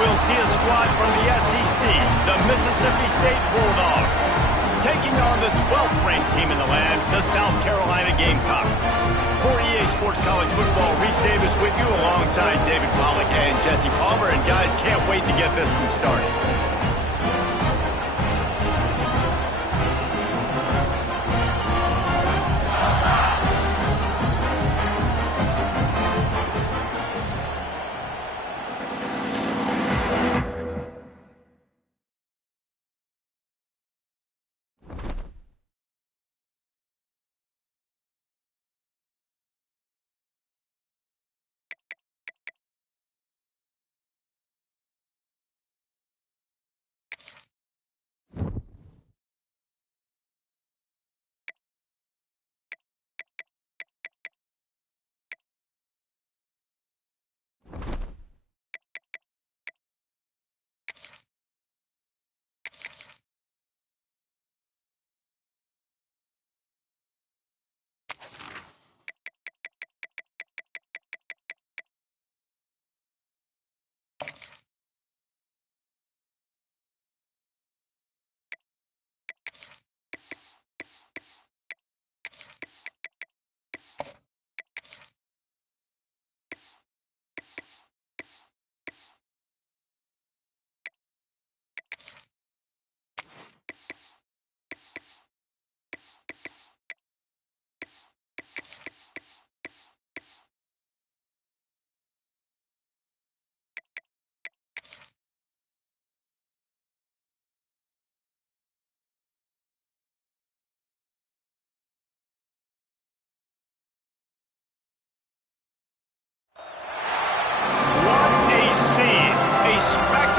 we'll see a squad from the SEC, the Mississippi State Bulldogs, taking on the 12th ranked team in the land, the South Carolina Gamecocks. For EA Sports College Football, Reese Davis with you alongside David Pollack and Jesse Palmer. And guys, can't wait to get this one started.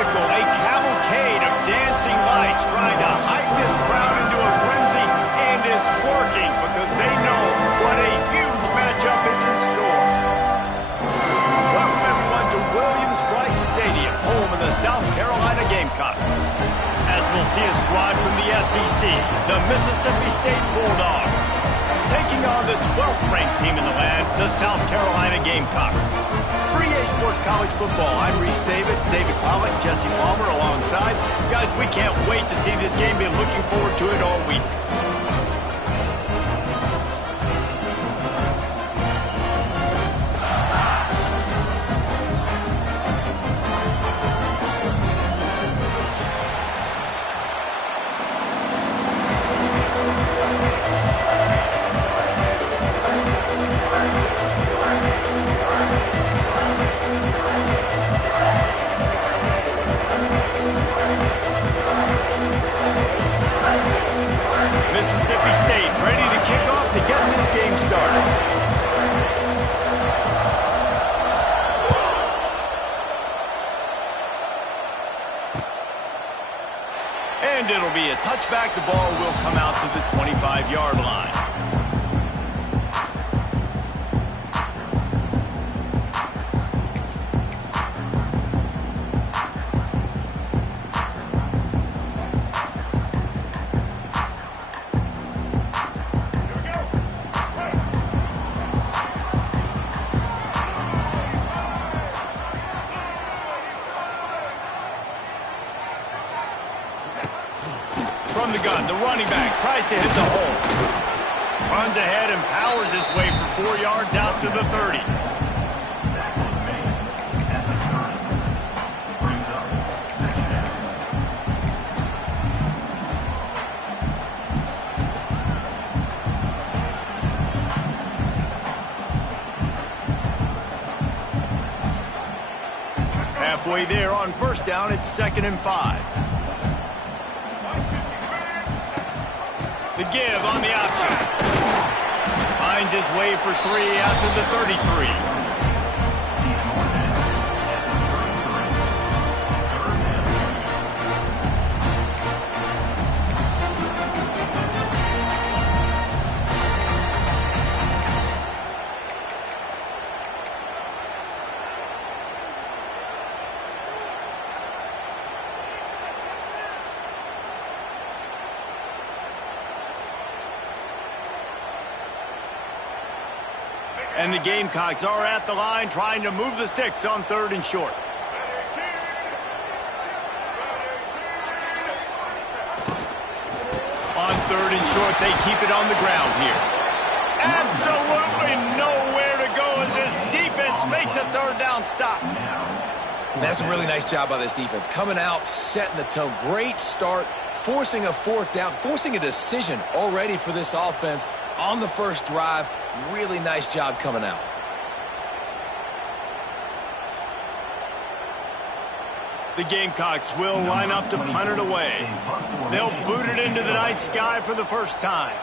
A cavalcade of dancing lights trying to hype this crowd into a frenzy, and it's working because they know what a huge matchup is in store. Welcome everyone to Williams-Brice Stadium, home of the South Carolina Gamecocks. As we'll see a squad from the SEC, the Mississippi State Bulldogs, taking on the 12th ranked team in the land, the South Carolina Gamecocks. For EA Sports College Football, I'm Reese Davis, David Pollack, Jesse Palmer alongside. Guys, we can't wait to see this game. Been looking forward to it all week. Mississippi State ready to kick off to get this game started. And it'll be a touchback. The ball will come out to the 25-yard line. From the gun, the running back tries to hit the hole. Runs ahead and powers his way for 4 yards out to the 30. Halfway there on first down, it's 2nd and 5. The give on the option. Finds his way for 3 out to the 33. And the Gamecocks are at the line trying to move the sticks on 3rd and short. On third and short, they keep it on the ground here. Absolutely nowhere to go as this defense makes a third down stop. That's a really nice job by this defense. Coming out, setting the tone. Great start, forcing a fourth down, forcing a decision already for this offense on the first drive. Really nice job coming out. The Gamecocks will line up to punt it away. They'll boot it into the night sky for the first time.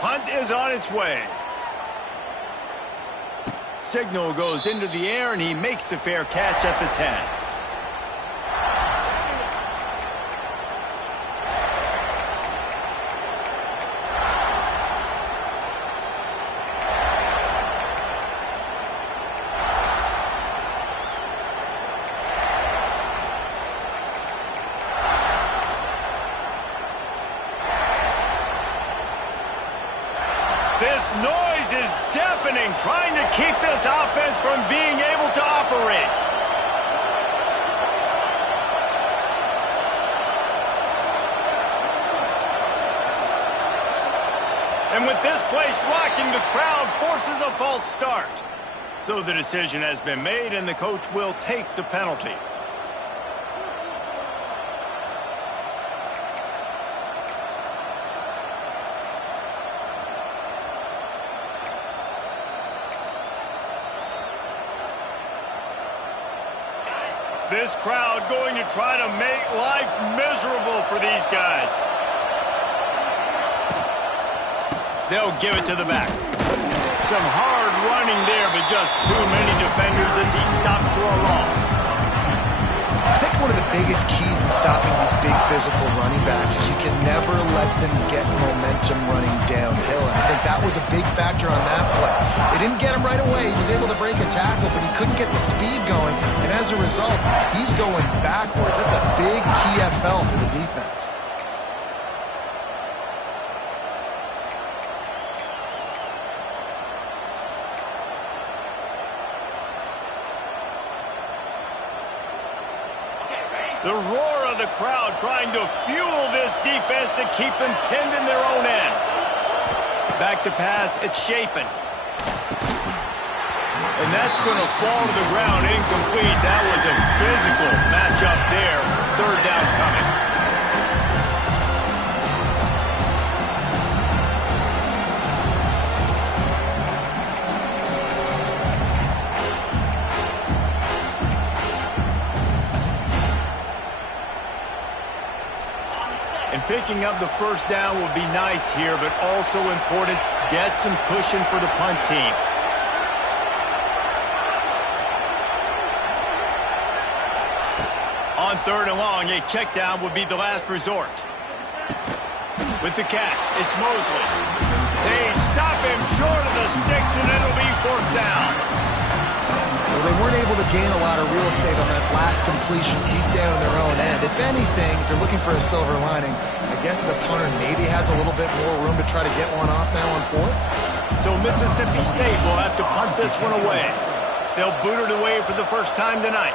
Punt is on its way. Signal goes into the air, and he makes the fair catch at the 10. This noise is deafening, trying to keep this offense from being able to operate. And with this place rocking, the crowd forces a false start. So the decision has been made, and the coach will take the penalty. This crowd going to try to make life miserable for these guys. They'll give it to the back. Some hard running there, but just too many defenders as he stopped for a loss. I think one of the biggest keys in stopping these big physical running backs is you can never let them get momentum running downhill. And I think that was a big factor on that play. They didn't get him right away. He was able to break a tackle, but he couldn't get the speed going. And as a result, he's going backwards. That's a big TFL for the defense. The roar of the crowd trying to fuel this defense to keep them pinned in their own end. Back to pass, it's Shapen. And that's going to fall to the ground incomplete. That was a physical matchup there. Third down coming. And picking up the first down will be nice here, but also important, get some cushion for the punt team. On third and long, a check down would be the last resort. With the catch, it's Mosley. They stop him short of the sticks, and it'll be fourth down. Well, they weren't able to gain a lot of real estate on that last completion deep down in their own end. If anything, if they're looking for a silver lining, I guess the punter maybe has a little bit more room to try to get one off now on fourth. So Mississippi State will have to punt this one away. They'll boot it away for the first time tonight.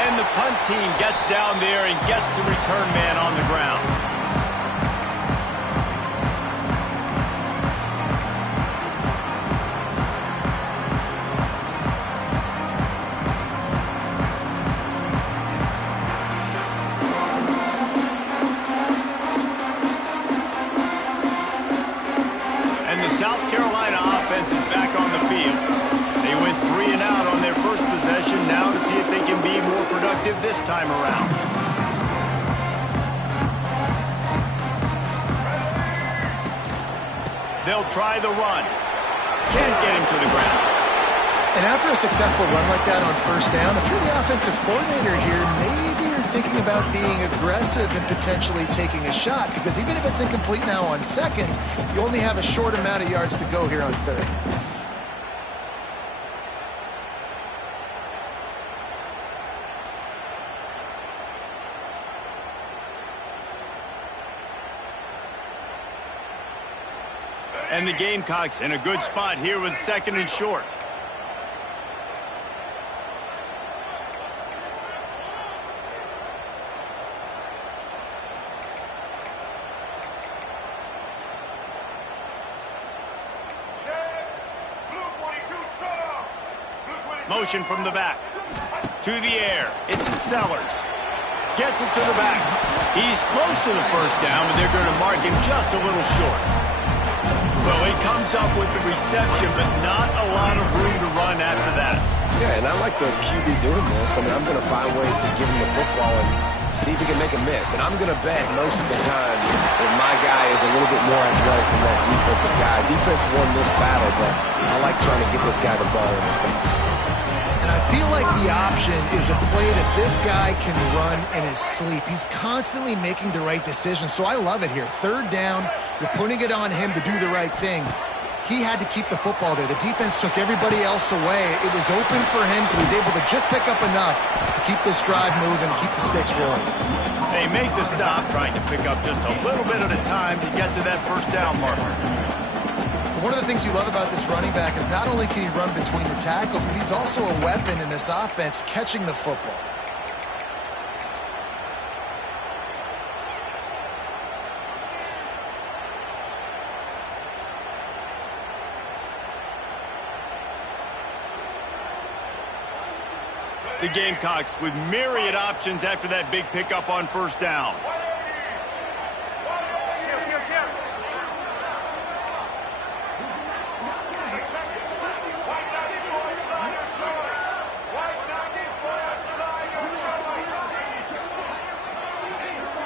And the punt team gets down there and gets the return man on the ground. South Carolina offense is back on the field. They went 3 and out on their first possession, now to see if they can be more productive this time around. They'll try the run. Can't get him to the ground. And after a successful run like that on first down, if you're the offensive coordinator here, maybe you're thinking about being aggressive and potentially taking a shot, because even if it's incomplete now on second, you only have a short amount of yards to go here on third. And the Gamecocks in a good spot here with 2nd and short. Motion from the back. To the air. It's Sellers. Gets it to the back. He's close to the first down, but they're going to mark him just a little short. Well, he comes up with the reception, but not a lot of room to run after that. Yeah, and I like the QB doing this. I mean, I'm going to find ways to give him the football and see if he can make a miss. And I'm going to bet most of the time that my guy is a little bit more athletic than that defensive guy. Defense won this battle, but I like trying to get this guy the ball in space. And I feel like the option is a play that this guy can run in his sleep. He's constantly making the right decision, so I love it here. 3rd down, you're putting it on him to do the right thing. He had to keep the football there. The defense took everybody else away. It was open for him, so he's able to just pick up enough to keep this drive moving, keep the sticks rolling. They make the stop, trying to pick up just a little bit at a time to get to that first down marker. One of the things you love about this running back is not only can he run between the tackles, but he's also a weapon in this offense catching the football. The Gamecocks with myriad options after that big pickup on first down.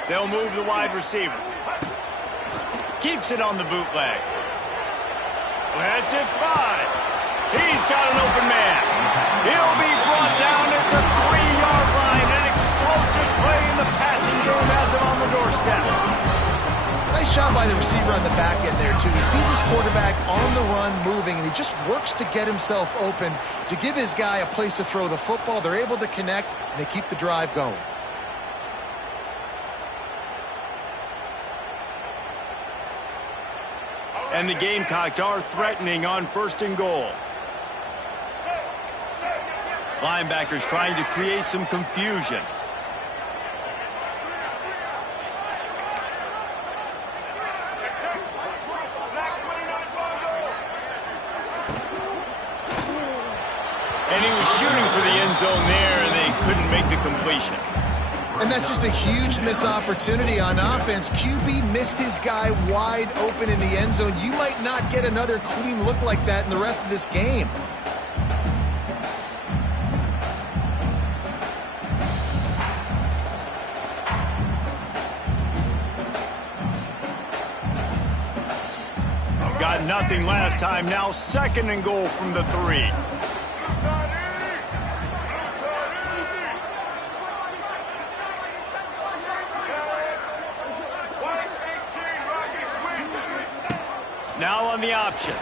They'll move the wide receiver. Keeps it on the bootleg. Lets it fly. He's got an open man. He'll be brought down at the 3-yard line. An explosive play in the passing game has him on the doorstep. Nice job by the receiver on the back end there, too. He sees his quarterback on the run moving, and he just works to get himself open to give his guy a place to throw the football. They're able to connect, and they keep the drive going. And the Gamecocks are threatening on 1st and goal. Linebackers trying to create some confusion. And he was shooting for the end zone there, and they couldn't make the completion. And that's just a huge missed opportunity on offense. QB missed his guy wide open in the end zone. You might not get another clean look like that in the rest of this game. Got nothing last time. Now 2nd and goal from the 3. Now on the option.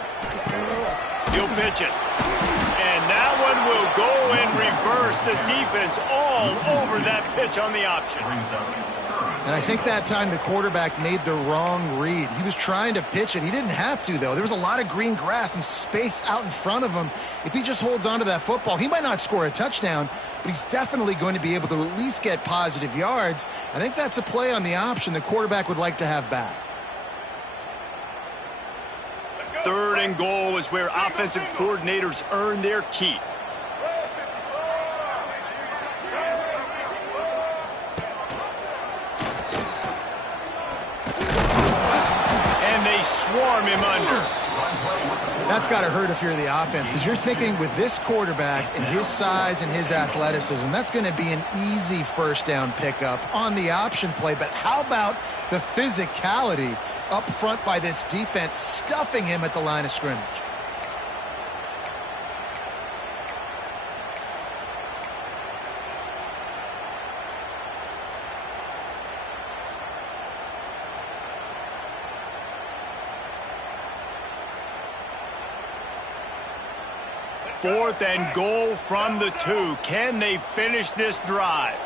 He'll pitch it. And that one will go in reverse. The defense all over that pitch on the option. And I think that time the quarterback made the wrong read. He was trying to pitch it. He didn't have to, though. There was a lot of green grass and space out in front of him. If he just holds on to that football, he might not score a touchdown, but he's definitely going to be able to at least get positive yards. I think that's a play on the option the quarterback would like to have back. 3rd and goal is where offensive coordinators earn their keep. And they swarm him under. That's got to hurt if you're the offense, because you're thinking with this quarterback and his size and his athleticism, that's going to be an easy 1st down pickup on the option play. But how about the physicality up front by this defense, stuffing him at the line of scrimmage? Fourth and goal from the 2. Can they finish this drive?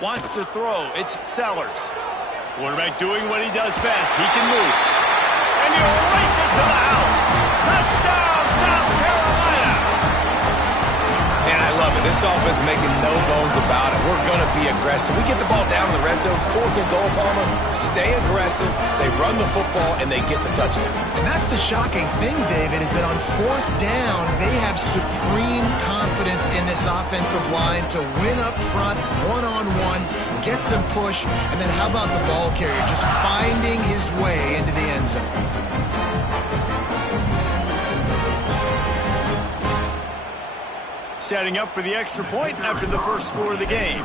Wants to throw. It's Sellers. Quarterback doing what he does best. He can move. And he'll race it to the house. Touchdown, South Carolina! And I love it. This offense making no bones about it. We're going to be aggressive. We get the ball down in the red zone, 4th and goal, Palmer. Stay aggressive. They run the football, and they get the touchdown. And that's the shocking thing, David, is that on 4th down, they have supreme confidence in this offensive line to win up front, one-on-one, get some push, and then how about the ball carrier just finding his way into the end zone? Setting up for the extra point after the first score of the game.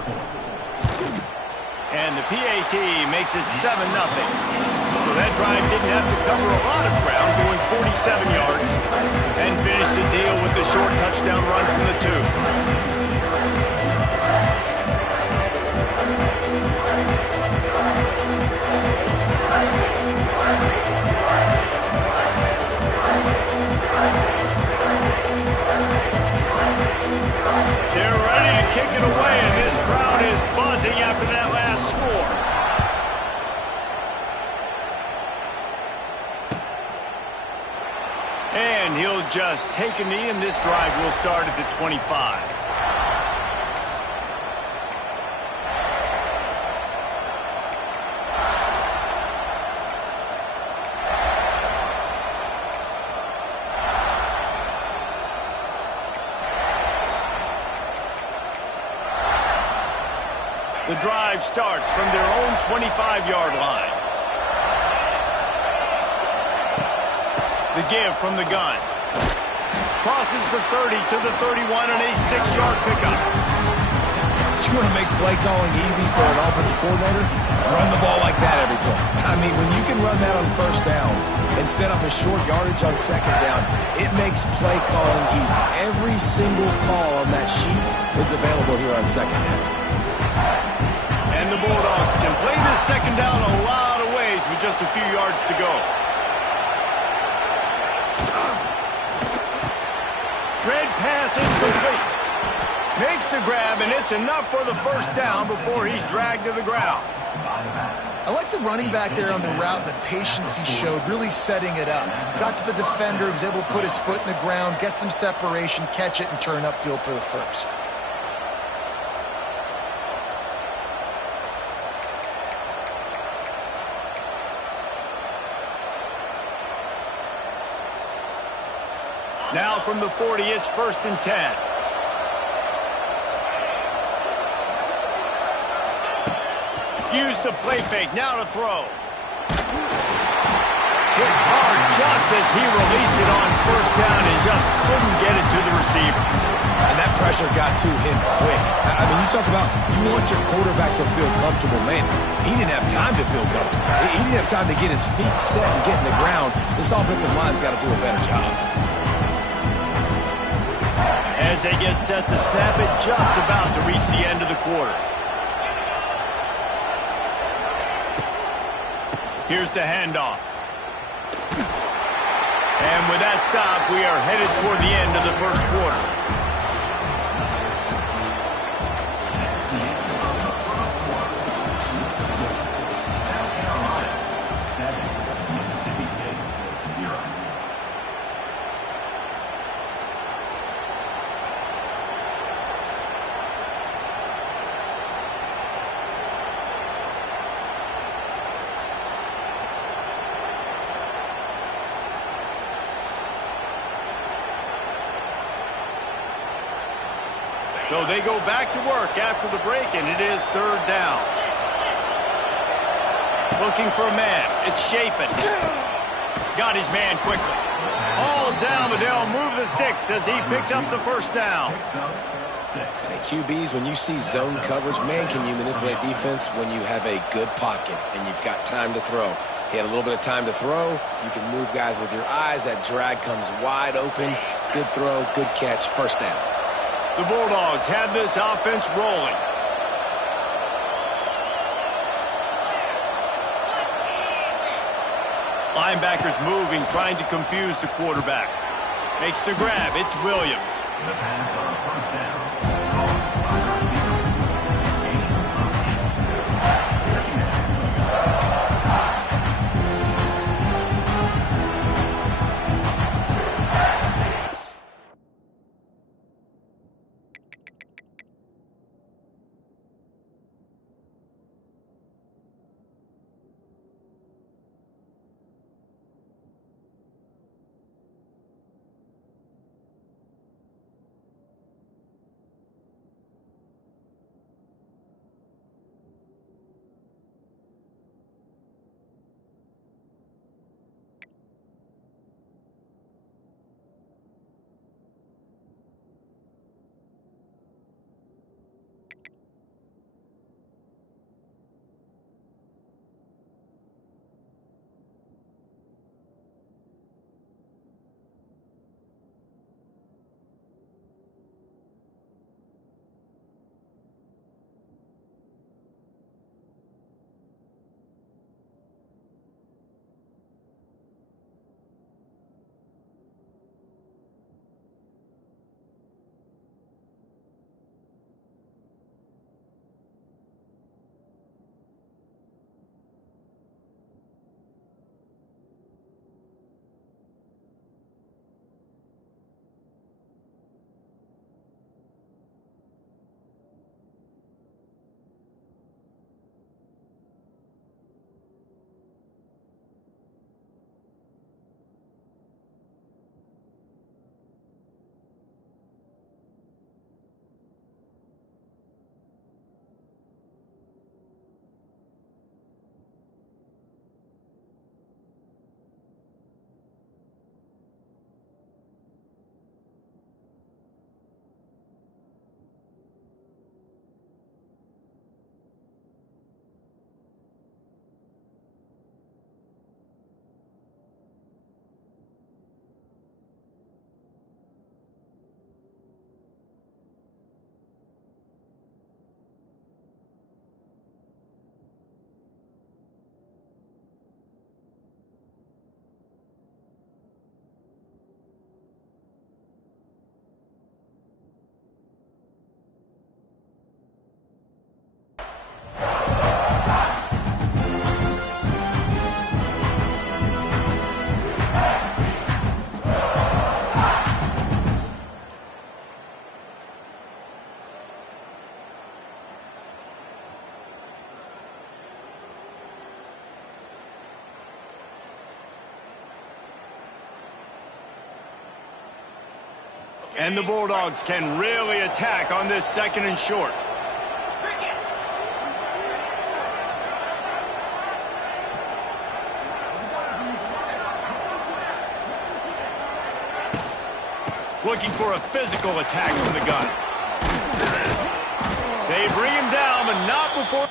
And the PAT makes it 7-0. So that drive didn't have to cover a lot of ground, going 47 yards, and finished the deal with the short touchdown run from the 2. They're ready to kick it away, and this crowd is buzzing after that last score. And he'll just take a knee, and this drive will start at the 25. The drive starts from their own 25-yard line. The give from the gun. Crosses the 30 to the 31 on a 6-yard pickup. You want to make play calling easy for an offensive coordinator? Run the ball like that every play. I mean, when you can run that on 1st down and set up a short yardage on 2nd down, it makes play calling easy. Every single call on that sheet is available here on 2nd down. And the Bulldogs can play this 2nd down a lot of ways with just a few yards to go. Red pass is complete. Makes the grab, and it's enough for the 1st down before he's dragged to the ground. I like the running back there on the route, the patience he showed, really setting it up. Got to the defender, was able to put his foot in the ground, get some separation, catch it, and turn upfield for the 1st. Now from the 40, it's 1st and 10. Use the play fake, now to throw. Hit hard just as he released it on 1st down and just couldn't get it to the receiver. And that pressure got to him quick. I mean, you talk about you want your quarterback to feel comfortable. Man, he didn't have time to feel comfortable. He didn't have time to get his feet set and get in the ground. This offensive line's got to do a better job. As they get set to snap it, just about to reach the end of the quarter. Here's the handoff. And with that stop, we are headed toward the end of the 1st quarter. So they go back to work after the break, and it is 3rd down. Looking for a man. It's Shapen. Got his man quickly. All down, but they'll move the sticks as he picks up the 1st down. Hey, QBs, when you see zone coverage, man, can you manipulate defense when you have a good pocket and you've got time to throw. He had a little bit of time to throw. You can move guys with your eyes. That drag comes wide open. Good throw, good catch, 1st down. The Bulldogs have this offense rolling. Linebackers moving, trying to confuse the quarterback. Makes the grab. It's Williams. The pass on 1st down. And the Bulldogs can really attack on this 2nd and short. Looking for a physical attack from the gun. They bring him down, but not before...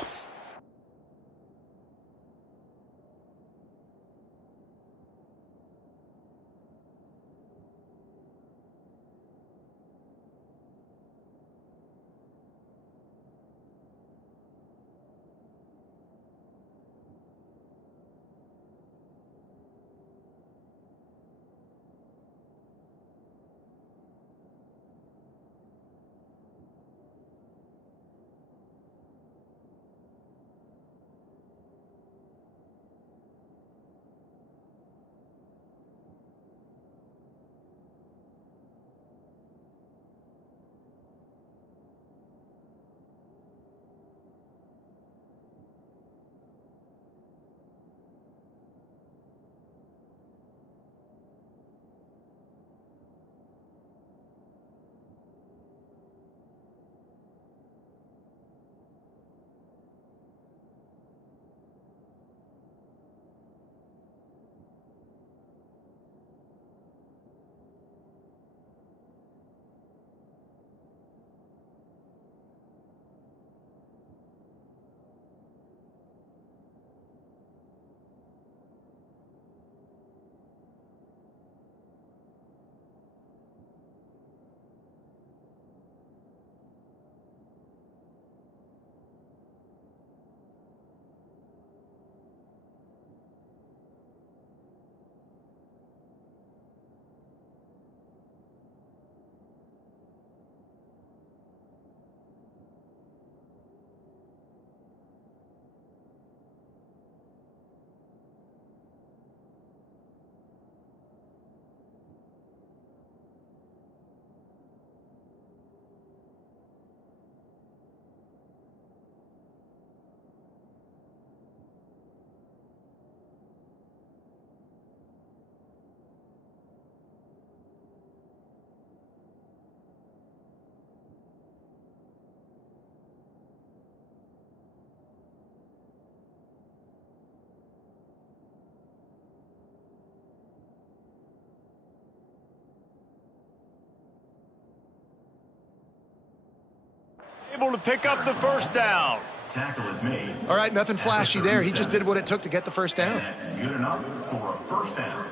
Able to pick up the 1st down. Tackle is made. All right, nothing flashy there. He just did what it took to get the 1st down. That's good enough for a 1st down.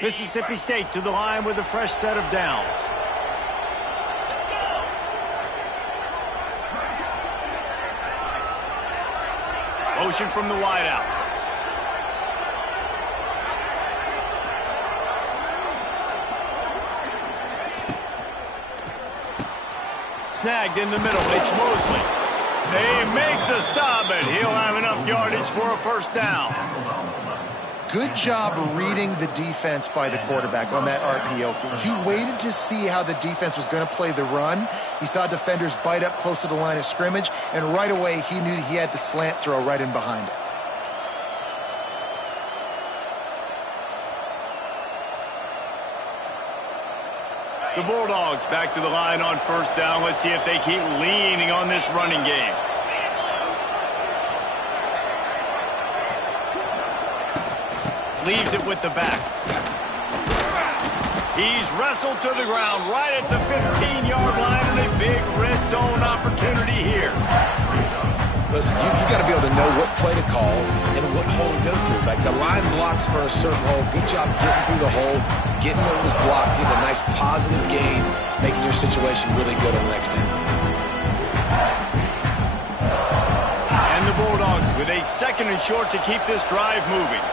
Mississippi State to the line with a fresh set of downs. Motion from the wideout. Snagged in the middle. It's Mosley. They make the stop, and he'll have enough yardage for a 1st down. Good job reading the defense by the quarterback on that RPO feed. He waited to see how the defense was going to play the run. He saw defenders bite up close to the line of scrimmage, and right away he knew he had the slant throw right in behind it. The Bulldogs back to the line on 1st down. Let's see if they keep leaning on this running game. Leaves it with the back. He's wrestled to the ground right at the 15-yard line, and a big red zone opportunity here. Listen, you got to be able to know what play to call and what hole to go through. Like the line blocks for a certain hole. Good job getting through the hole, getting what was blocked, getting a nice positive gain, making your situation really good on the next down. And the Bulldogs with a 2nd and short to keep this drive moving.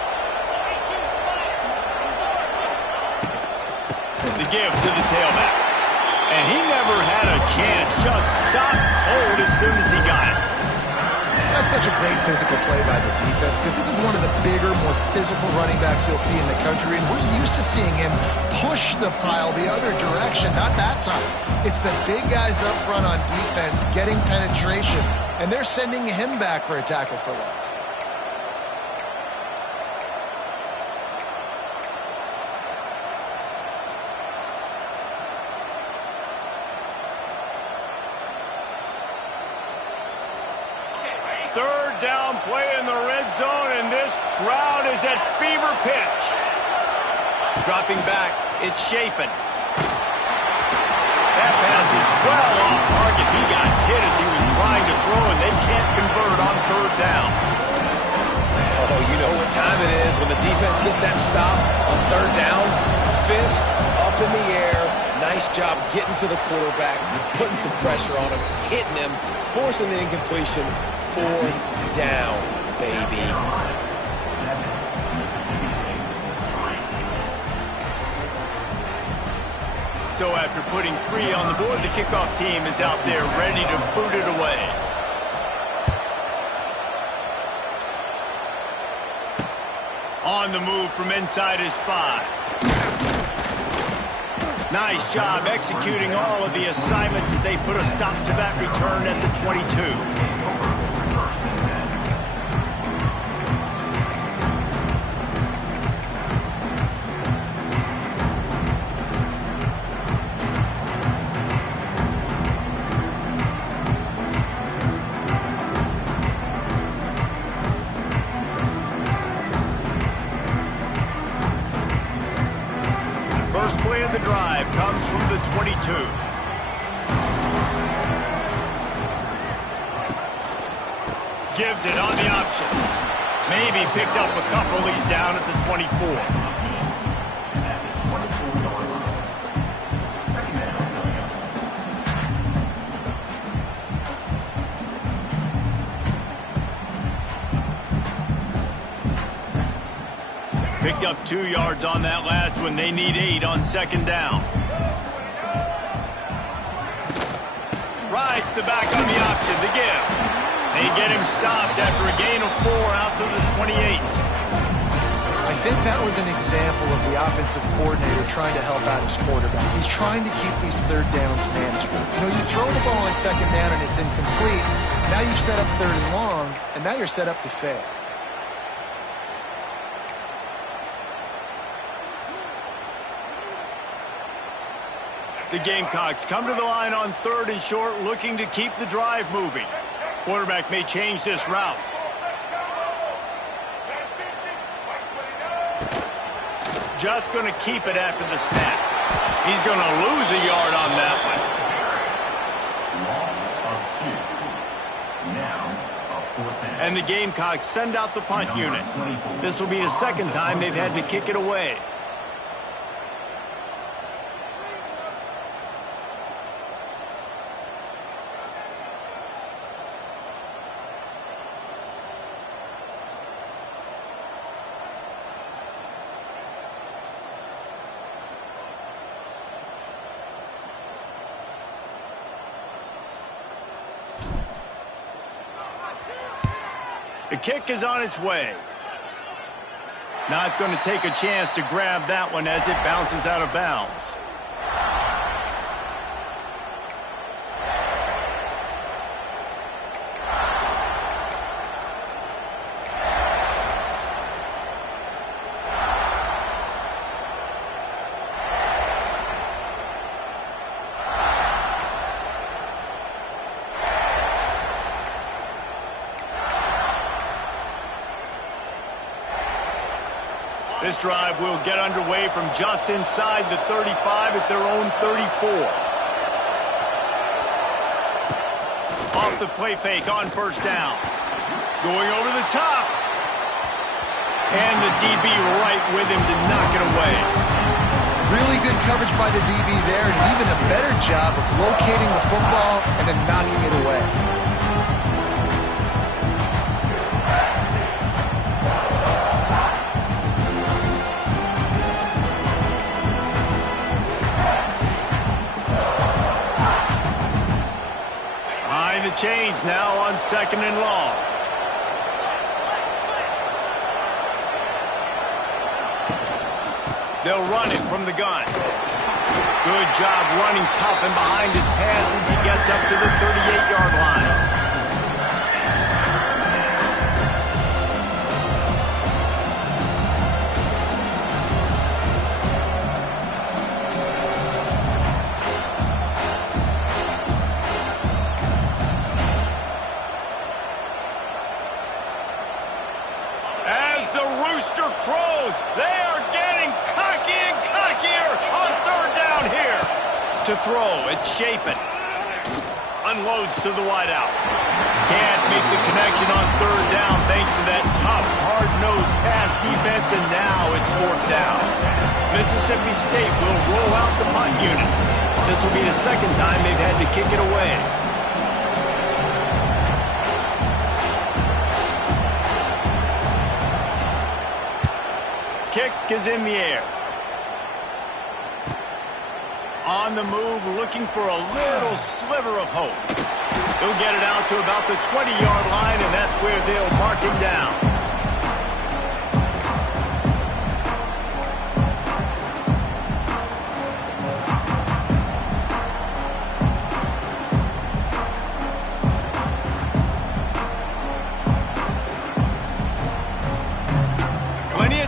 The give to the tailback. And he never had a chance. Just stopped cold as soon as he got it. That's such a great physical play by the defense because this is one of the bigger, more physical running backs you'll see in the country, and we're used to seeing him push the pile the other direction. Not that time. It's the big guys up front on defense getting penetration, and they're sending him back for a tackle for loss. Third down play in the red zone, and this crowd is at fever pitch. Dropping back, it's Shapen. That pass is well off target. He got hit as he was trying to throw, and they can't convert on third down. Oh, you know what time it is when the defense gets that stop on third down. Fist up in the air. Nice job getting to the quarterback, putting some pressure on him, hitting him, forcing the incompletion. Fourth down, baby. So after putting 3 on the board, the kickoff team is out there ready to boot it away. On the move from inside his 5. Nice job executing all of the assignments as they put a stop to that return at the 22. First play of the drive comes from the 22. Gives it on the option. Maybe picked up a couple. He's down at the 24. Picked up 2 yards on that last one. They need 8 on second down. Rides the back on the option to give. They get him stopped after a gain of 4 out to the 28. I think that was an example of the offensive coordinator trying to help out his quarterback. He's trying to keep these third downs manageable. You know, you throw the ball on second down and it's incomplete. Now you've set up third and long, and now you're set up to fail. The Gamecocks come to the line on third and short, looking to keep the drive moving. Quarterback may change this route. Just going to keep it after the snap. He's going to lose a yard on that one. And the Gamecocks send out the punt unit. This will be the second time they've had to kick it away. The kick is on its way. Not going to take a chance to grab that one as it bounces out of bounds. This drive will get underway from just inside the 35 at their own 34. Off the play fake on first down. Going over the top. And the DB right with him to knock it away. Really good coverage by the DB there, and even a better job of locating the football and then knocking it away. The chains now on second and long. They'll run it from the gun. Good job running tough and behind his pads as he gets up to the 38-yard line. Crows, they are getting cocky and cockier on third down here. To throw, it's Shapen. Unloads to the wideout. Can't make the connection on third down thanks to that tough, hard-nosed pass defense, and now it's fourth down. Mississippi State will roll out the punt unit. This will be the second time they've had to kick it away. Kick is in the air. On the move, looking for a little sliver of hope. He'll get it out to about the 20-yard line, and that's where they'll mark him down.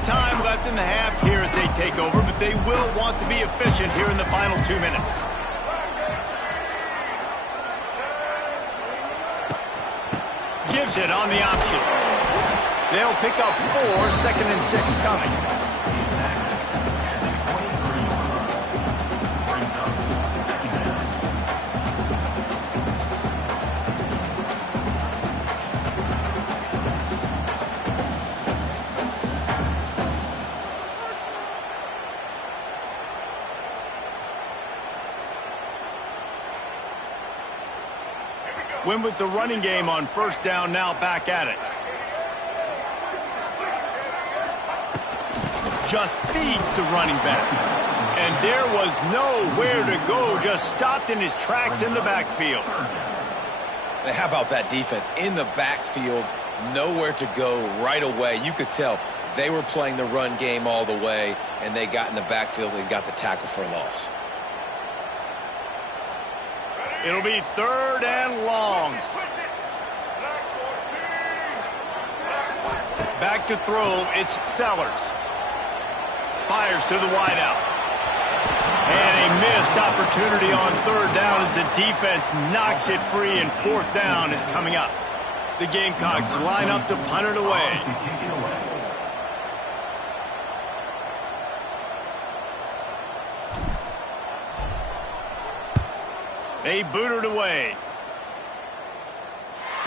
Time left in the half here as they take over, but they will want to be efficient here in the final 2 minutes. Gives it on the option. They'll pick up 4, 2nd and 6 coming. Win with the running game on first down, now back at it. Just feeds the running back. And there was nowhere to go, just stopped in his tracks in the backfield. How about that defense? In the backfield, nowhere to go right away. You could tell they were playing the run game all the way, and they got in the backfield and got the tackle for a loss. It'll be 3rd and long. Back to throw, it's Sellers. Fires to the wideout. And a missed opportunity on 3rd down as the defense knocks it free, and 4th down is coming up. The Gamecocks line up to punt it away. They boot it away.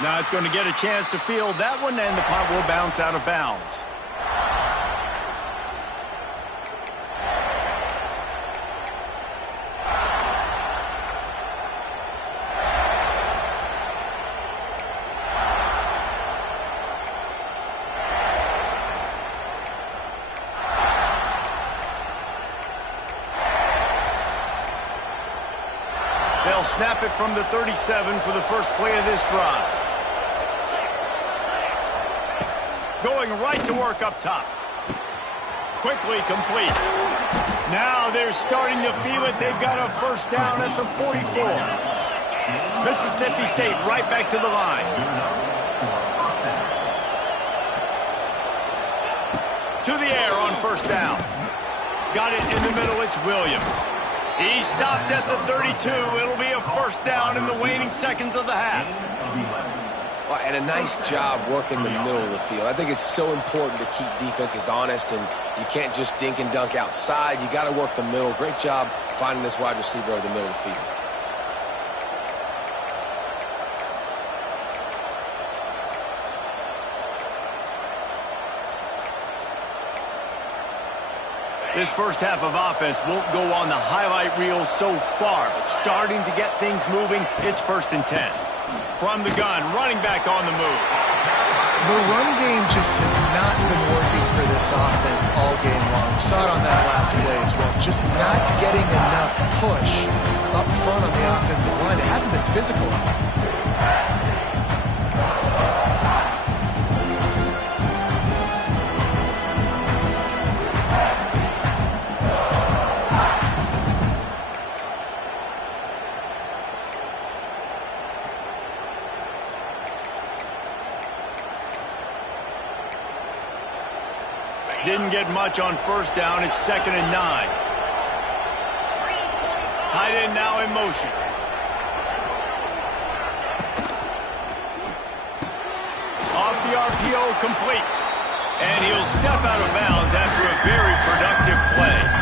Not going to get a chance to field that one, and the punt will bounce out of bounds. They'll snap it from the 37 for the first play of this drive. Going right to work up top. Quickly complete. Now they're starting to feel it. They've got a first down at the 44. Mississippi State right back to the line. To the air on first down. Got it in the middle. It's Williams. He stopped at the 32. It'll be a first down in the waning seconds of the half. Well, and a nice job working the middle of the field. I think it's so important to keep defenses honest, and you can't just dink and dunk outside. You got to work the middle. Great job finding this wide receiver over the middle of the field. This first half of offense won't go on the highlight reel so far, but starting to get things moving, it's 1st and 10. From the gun, running back on the move. The run game just has not been working for this offense all game long. We saw it on that last play as well. Just not getting enough push up front on the offensive line. They haven't been physical enough. didn't get much on first down. It's 2nd and 9. Tight end now in motion. Off the RPO, complete. And he'll step out of bounds after a very productive play.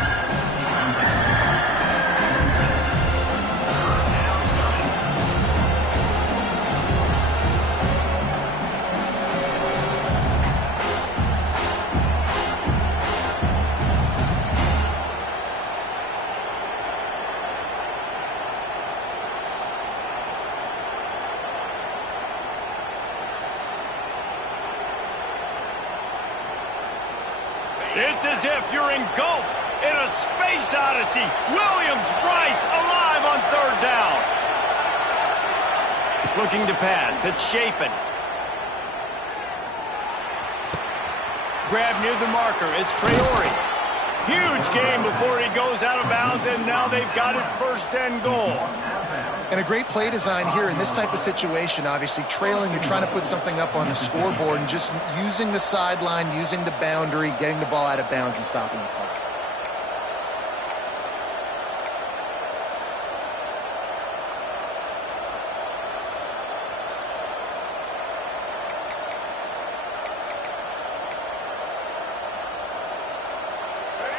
It's as if you're engulfed in a space odyssey. Williams-Brice alive on 3rd down. Looking to pass. It's Shapen. Grab near the marker. It's Traore. Huge game before he goes out of bounds, and now they've got it 1st and goal. And a great play design here in this type of situation. Obviously, trailing, you're trying to put something up on the scoreboard and just using the sideline, using the boundary, getting the ball out of bounds and stopping the clock.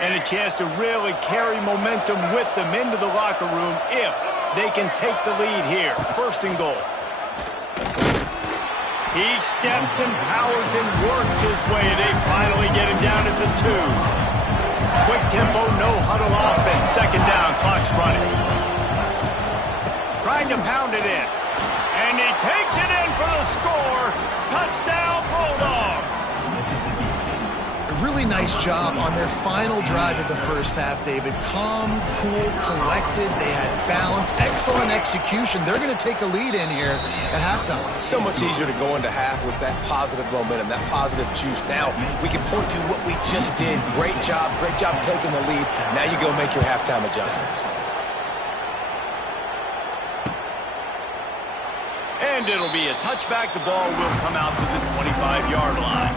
And a chance to really carry momentum with them into the locker room if they can take the lead here. 1st and goal. He steps and powers and works his way. They finally get him down at the 2. Quick tempo, no huddle offense. 2nd down, clock's running. Trying to pound it in. And he takes it in for the score. Touchdown, Bulldogs. Really nice job on their final drive of the first half, David. Calm, cool, collected. They had balance, excellent execution. They're going to take a lead in here at halftime. It's so much easier to go into half with that positive momentum, that positive juice. Now we can point to what we just did. Great job taking the lead. Now you go make your halftime adjustments. And it'll be a touchback. The ball will come out to the 25-yard line.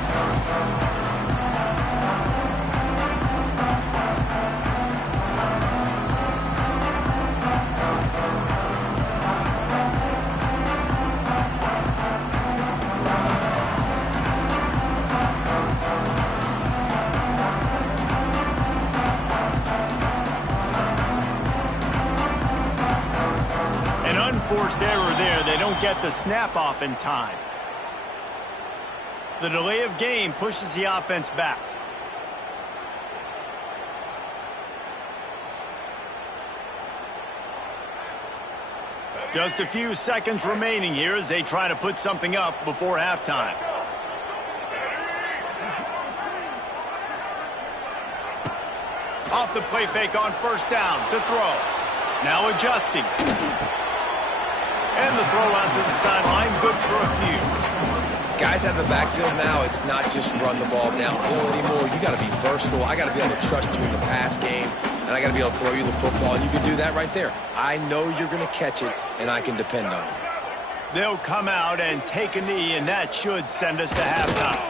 Forced error there. They don't get the snap off in time. The delay of game pushes the offense back. Just a few seconds remaining here as they try to put something up before halftime. Off the play fake on 1st down to throw. Now adjusting. And the throw out to the sideline, good for a few. Guys out of the backfield now, it's not just run the ball downhill anymore. You got to be versatile. I got to be able to trust you in the pass game, and I got to be able to throw you the football, and you can do that right there. I know you're going to catch it, and I can depend on it. They'll come out and take a knee, and that should send us to halftime.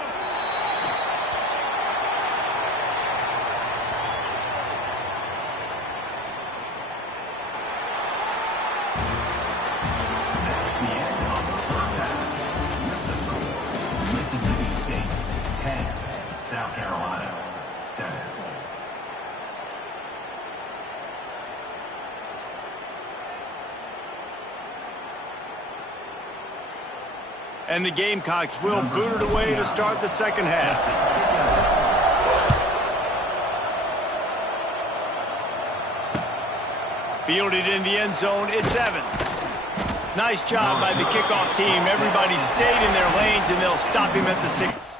South Carolina, 7. And the Gamecocks will boot it away to start the 2nd half. Fielded in the end zone, it's Evans. Nice job by the kickoff team. Everybody stayed in their lanes, and they'll stop him at the 6.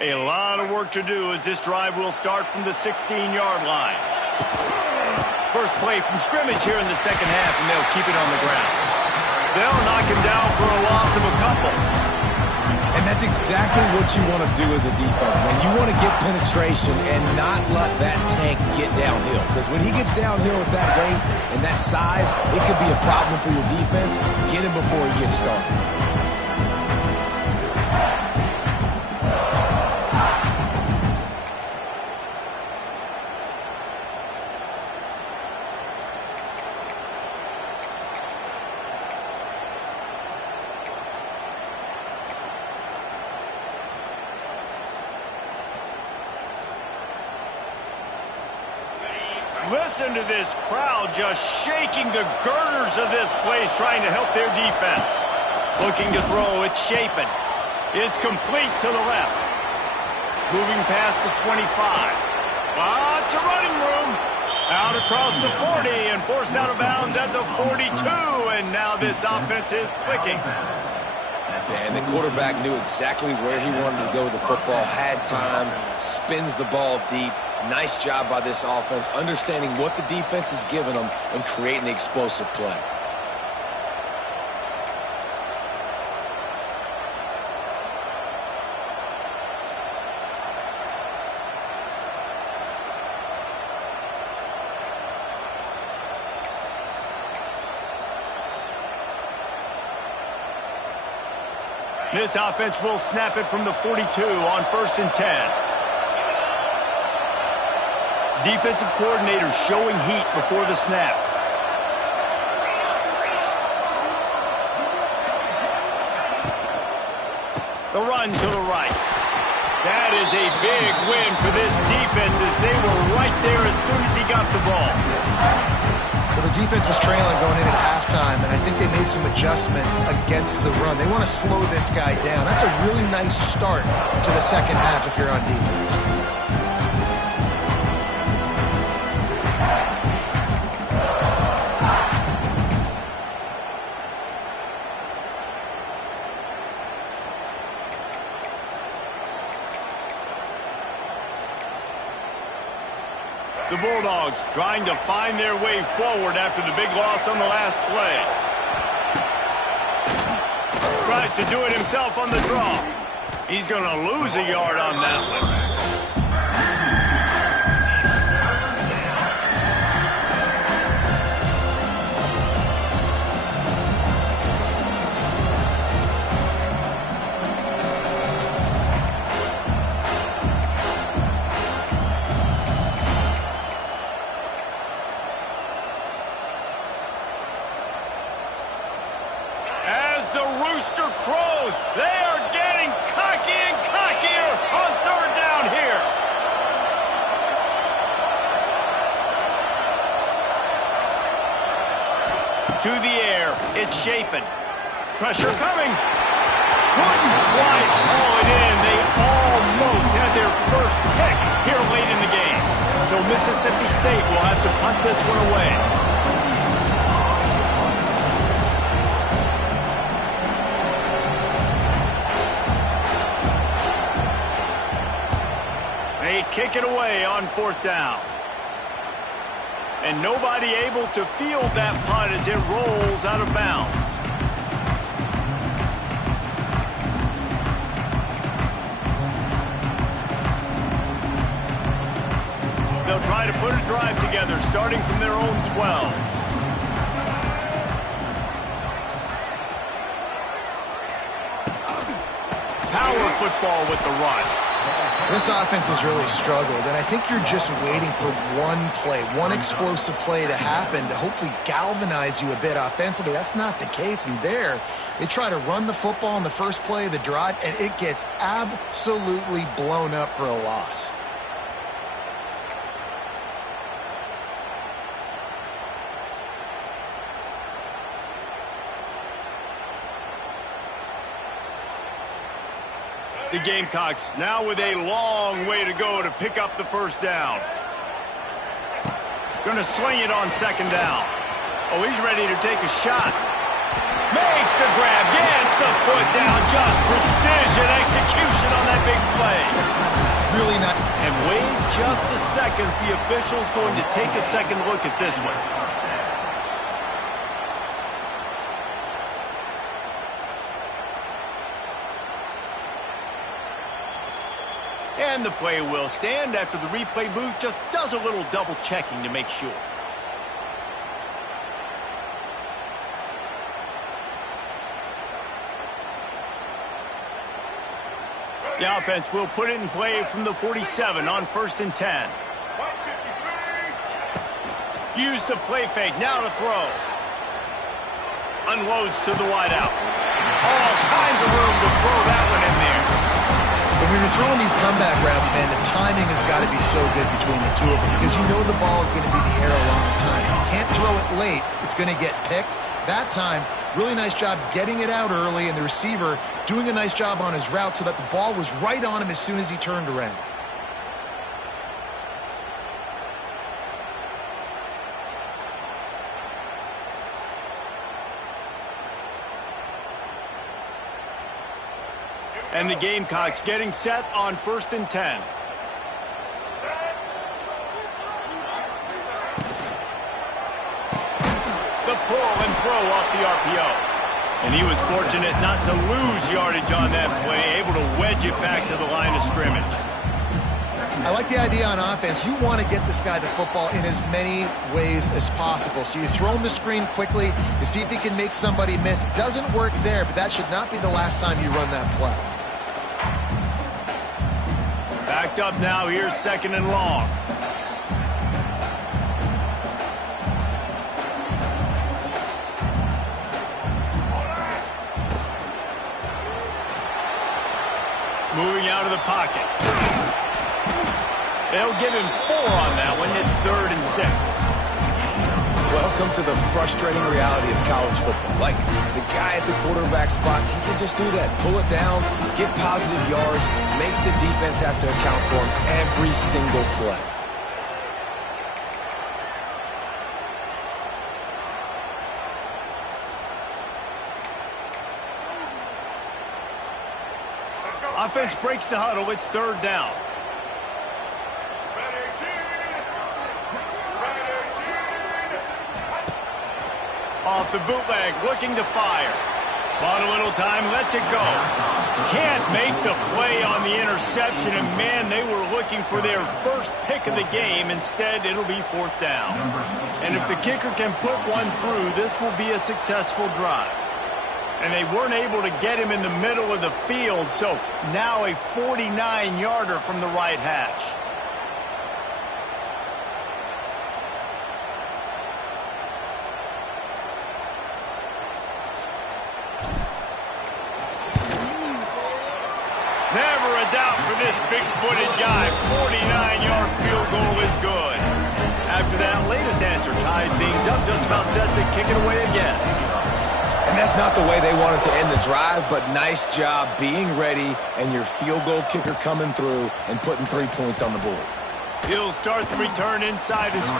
A lot of work to do as this drive will start from the 16-yard line. First play from scrimmage here in the second half, and they'll keep it on the ground. They'll knock him down for a loss of a couple. And that's exactly what you want to do as a defense, man. You want to get penetration and not let that tank get downhill. Because when he gets downhill with that weight and that size, it could be a problem for your defense. Get him before he gets started. Listen to this crowd just shaking the girders of this place, trying to help their defense. Looking to throw, it's Shapen. It's complete to the left. Moving past the 25. Lots of running room. Out across the 40 and forced out of bounds at the 42. And now this offense is clicking. And the quarterback knew exactly where he wanted to go with the football, had time, spins the ball deep. Nice job by this offense, understanding what the defense is giving them and creating the explosive play. This offense will snap it from the 42 on 1st and 10. Defensive coordinator showing heat before the snap. The run to the right. That is a big win for this defense as they were right there as soon as he got the ball. Well, the defense was trailing going in at halftime, and I think they made some adjustments against the run. They want to slow this guy down. That's a really nice start to the second half if you're on defense. The Bulldogs trying to find their way forward after the big loss on the last play. Tries to do it himself on the draw. He's going to lose a yard on that one. Crows, they are getting cocky and cockier on 3rd down here. To the air, it's Shapen. Pressure coming. Couldn't quite haul it in. They almost had their first pick here late in the game. So Mississippi State will have to punt this one away. They kick it away on 4th down. And nobody able to field that punt as it rolls out of bounds. They'll try to put a drive together starting from their own 12. Power football with the run. This offense has really struggled, and I think you're just waiting for one play, one explosive play to happen to hopefully galvanize you a bit offensively. That's not the case, and there they try to run the football in the first play of the drive, and it gets absolutely blown up for a loss. The Gamecocks now with a long way to go to pick up the 1st down. Going to swing it on 2nd down. Oh, he's ready to take a shot. Makes the grab, gets the foot down, just precision execution on that big play. Really not. And wait just a second, the official's going to take a second look at this one. And the play will stand after the replay booth just does a little double checking to make sure. The offense will put it in play from the 47 on 1st and 10. Use the play fake, now to throw. Unloads to the wideout. All kinds of room to throw that one in there. When you're throwing these comeback routes, man, the timing has got to be so good between the two of them because you know the ball is going to be in the air a long time. You can't throw it late. It's going to get picked. That time, really nice job getting it out early, and the receiver doing a nice job on his route so that the ball was right on him as soon as he turned around. And the Gamecocks getting set on 1st and 10. The pull and throw off the RPO. And he was fortunate not to lose yardage on that play, able to wedge it back to the line of scrimmage. I like the idea on offense. You want to get this guy the football in as many ways as possible. So you throw him the screen quickly to see if he can make somebody miss. Doesn't work there, but that should not be the last time you run that play. Backed up now, here's 2nd and long. Moving out of the pocket. They'll give him 4 on that one. It's 3rd and 6. Welcome to the frustrating reality of college football. Like, the guy at the quarterback spot, he can just do that. Pull it down, get positive yards, makes the defense have to account for him every single play. Offense breaks the huddle. It's 3rd down. Off the bootleg, looking to fire. Bought a little time, lets it go. Can't make the play on the interception, and man, they were looking for their first pick of the game. Instead, it'll be 4th down. And if the kicker can put one through, this will be a successful drive. And they weren't able to get him in the middle of the field, so now a 49-yarder from the right hash. Never a doubt for this big-footed guy. 49-yard field goal is good. After that latest answer tied things up, just about set to kick it away again. And that's not the way they wanted to end the drive, but nice job being ready and your field goal kicker coming through and putting 3 points on the board. He'll start the return inside his 5.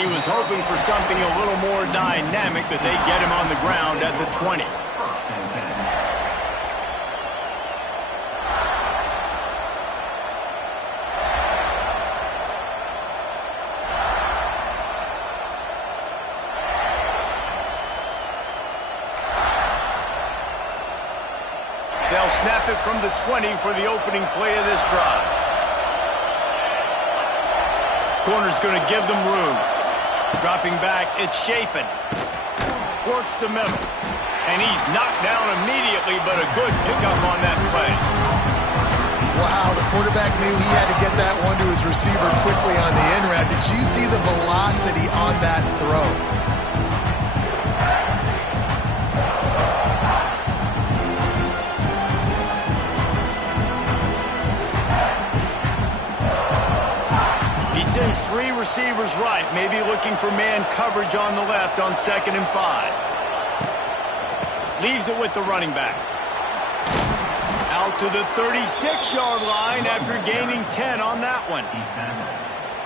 He was hoping for something a little more dynamic, that they get him on the ground at the 20. They'll snap it from the 20 for the opening play of this drive. Corner's going to give them room. Dropping back, it's Shapen. Works the middle. And he's knocked down immediately, but a good pickup on that play. Wow, the quarterback knew he had to get that one to his receiver quickly on the in route. Did you see the velocity on that throw? Sends 3 receivers right, maybe looking for man coverage on the left on 2nd and 5. Leaves it with the running back. Out to the 36-yard line after gaining 10 on that one.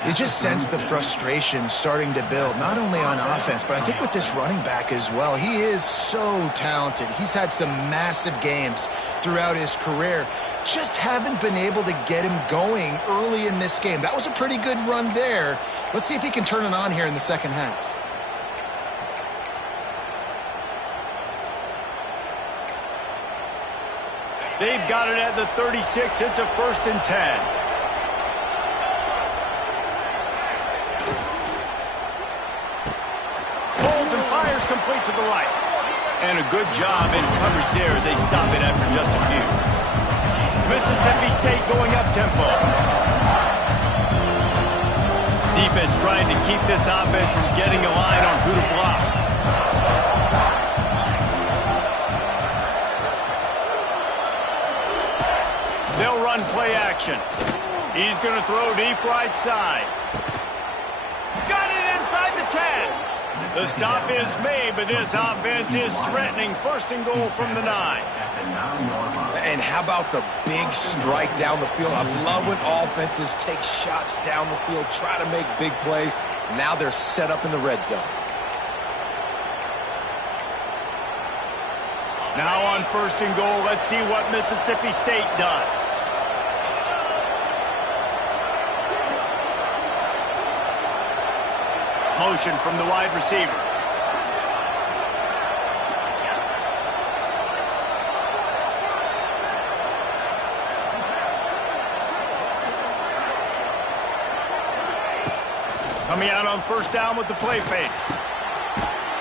You just sense the frustration starting to build, not only on offense, but I think with this running back as well. He is so talented. He's had some massive games throughout his career. Just haven't been able to get him going early in this game. That was a pretty good run there. Let's see if he can turn it on here in the second half. They've got it at the 36. It's a 1st and 10. Complete to the right. And a good job in coverage there as they stop it after just a few. Mississippi State going up tempo. Defense trying to keep this offense from getting a line on who to block. They'll run play action. He's going to throw deep right side. Got it inside the 10. The stop is made, but this offense is threatening. 1st and goal from the 9. And how about the big strike down the field? I love when offenses take shots down the field, try to make big plays. Now they're set up in the red zone. Now on 1st and goal, let's see what Mississippi State does. Motion from the wide receiver. Coming out on 1st down with the play fake.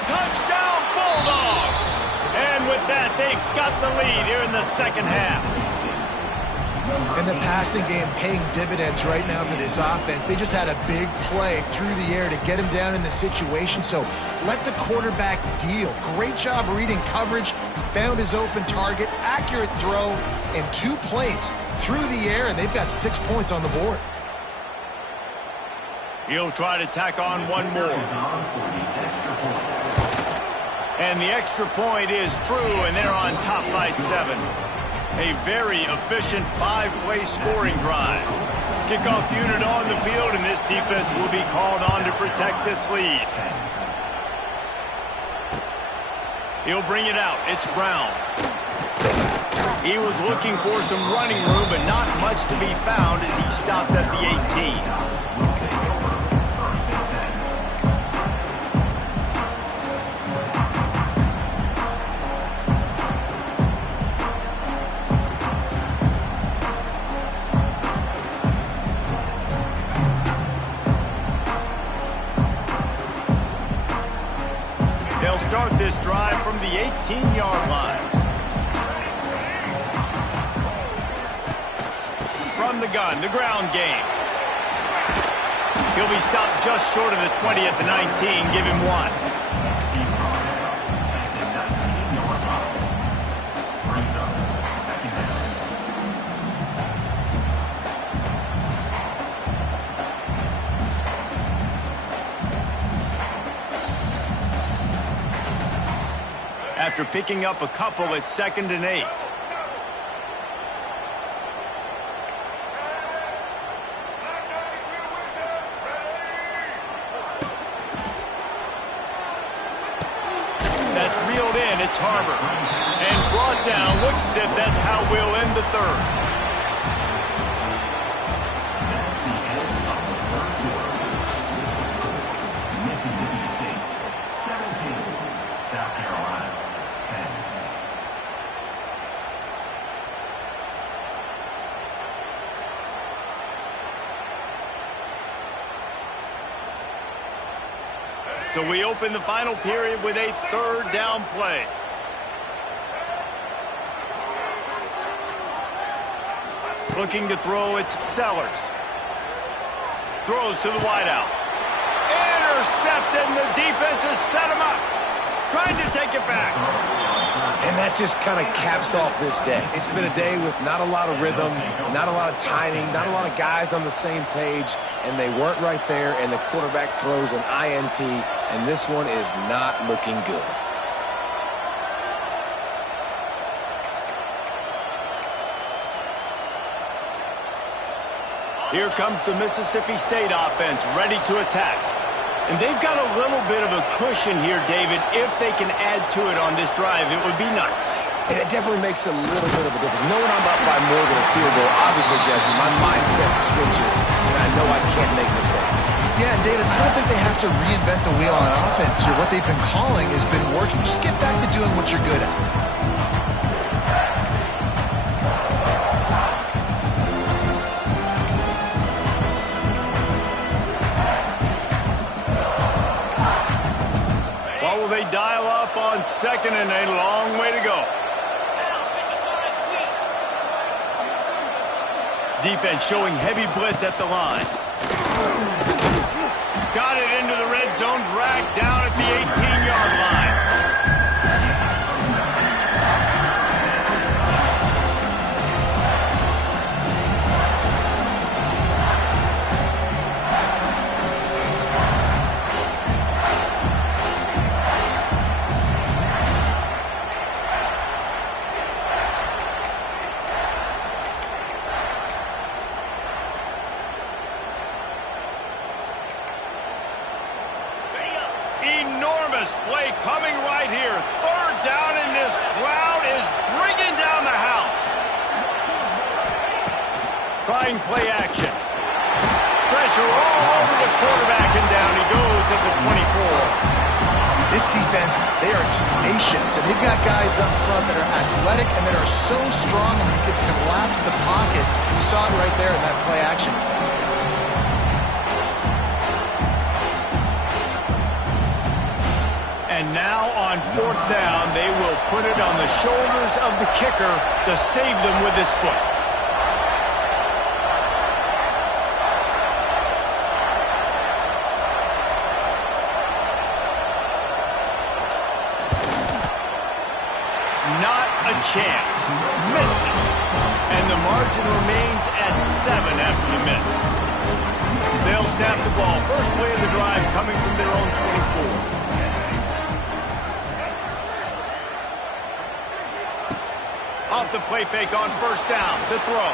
Touchdown Bulldogs! And with that, they've got the lead here in the second half. And the passing game paying dividends right now for this offense. They just had a big play through the air to get him down in the situation. So let the quarterback deal. Great job reading coverage. He found his open target, accurate throw, and 2 plays through the air, and they've got 6 points on the board. He'll try to tack on one more. And the extra point is true, and they're on top by 7. A very efficient 5-play scoring drive. Kickoff unit on the field, and this defense will be called on to protect this lead. He'll bring it out. It's Brown. He was looking for some running room, but not much to be found as he stopped at the 18. They'll start this drive from the 18-yard line. From the gun, the ground game. He'll be stopped just short of the 20 at the 19. Give him 1. After picking up a couple, it's 2nd and 8. That's reeled in. It's Harbor. And brought down. Looks as if that's how we'll end the 3rd. So we open the final period with a 3rd down play. Looking to throw, it's Sellers. Throws to the wideout. Intercepted, and the defense has set him up. Trying to take it back. And that just kind of caps off this day. It's been a day with not a lot of rhythm, not a lot of timing, not a lot of guys on the same page, and they weren't right there, and the quarterback throws an INT, and this one is not looking good. Here comes the Mississippi State offense, ready to attack. And they've got a little bit of a cushion here, David. If they can add to it on this drive, it would be nice. And it definitely makes a little bit of a difference. Knowing I'm up by more than a field goal, obviously, Jesse, my mindset switches, and I know I can't make mistakes. Yeah, and David, I don't think they have to reinvent the wheel on offense here. What they've been calling has been working. Just get back to doing what you're good at. What will they dial up on second and a long way to go? Defense showing heavy blitz at the line. Got it into the red zone, dragged down at the 18-yard line. Enormous play coming right here. Third down, and this crowd is bringing down the house. Trying play action. Pressure all over the quarterback, and down he goes at the 24. This defense, they are tenacious, and they've got guys up front that are athletic and that are so strong and can collapse the pocket. You saw it right there in that play action attack. And now on fourth down, they will put it on the shoulders of the kicker to save them with his foot. Not a chance. Missed it. And the margin remains at 7 after the miss. They'll snap the ball. First play of the drive coming from their own 24. Off the play fake on first down. The throw.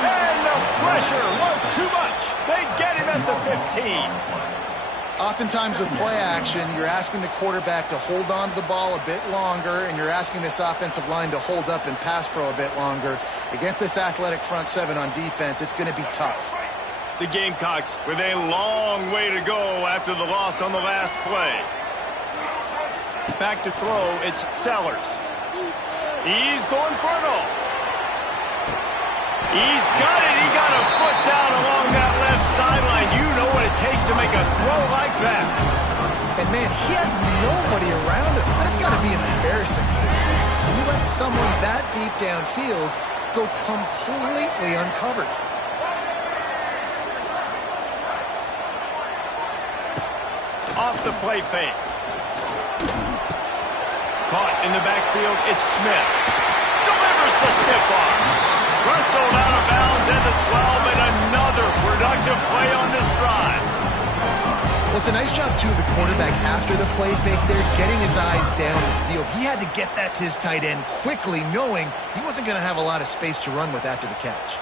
And the pressure was too much. They get him at the 15. Oftentimes with play action, you're asking the quarterback to hold on to the ball a bit longer, and you're asking this offensive line to hold up in pass pro a bit longer. Against this athletic front seven on defense, it's going to be tough. The Gamecocks with a long way to go after the loss on the last play. Back to throw, it's Sellers. He's going for it all. He's got it. He got a foot down along that left sideline. You know what it takes to make a throw like that. And, man, he had nobody around him. That's got to be embarrassing for this defense. When you let someone that deep downfield go completely uncovered. Off the play fake. Caught in the backfield, it's Smith. Delivers the stiff arm. Wrestled out of bounds at the 12, and another productive play on this drive. Well, it's a nice job, too, of the quarterback after the play fake there, getting his eyes down the field. He had to get that to his tight end quickly, knowing he wasn't going to have a lot of space to run with after the catch.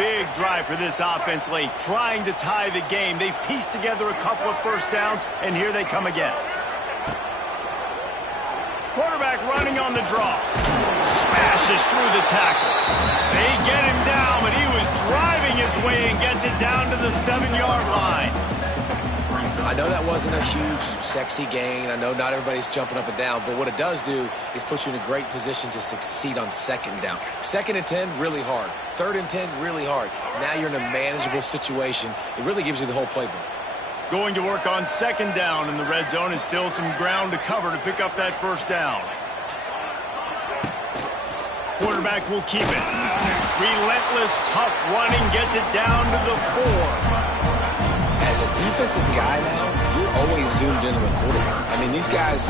Big drive for this offense late, trying to tie the game. They've pieced together a couple of first downs, and here they come again. Quarterback running on the draw. Smashes through the tackle. They get him down, but he was driving his way and gets it down to the 7-yard line. I know that wasn't a huge, sexy gain. I know not everybody's jumping up and down, but what it does do is put you in a great position to succeed on second down. 2nd and 10, really hard. 3rd and 10, really hard. Now you're in a manageable situation. It really gives you the whole playbook. Going to work on second down in the red zone, and still some ground to cover to pick up that first down. Quarterback will keep it. Relentless, tough running, gets it down to the 4. As a defensive guy now, you're always zoomed into the quarterback. I mean, these guys,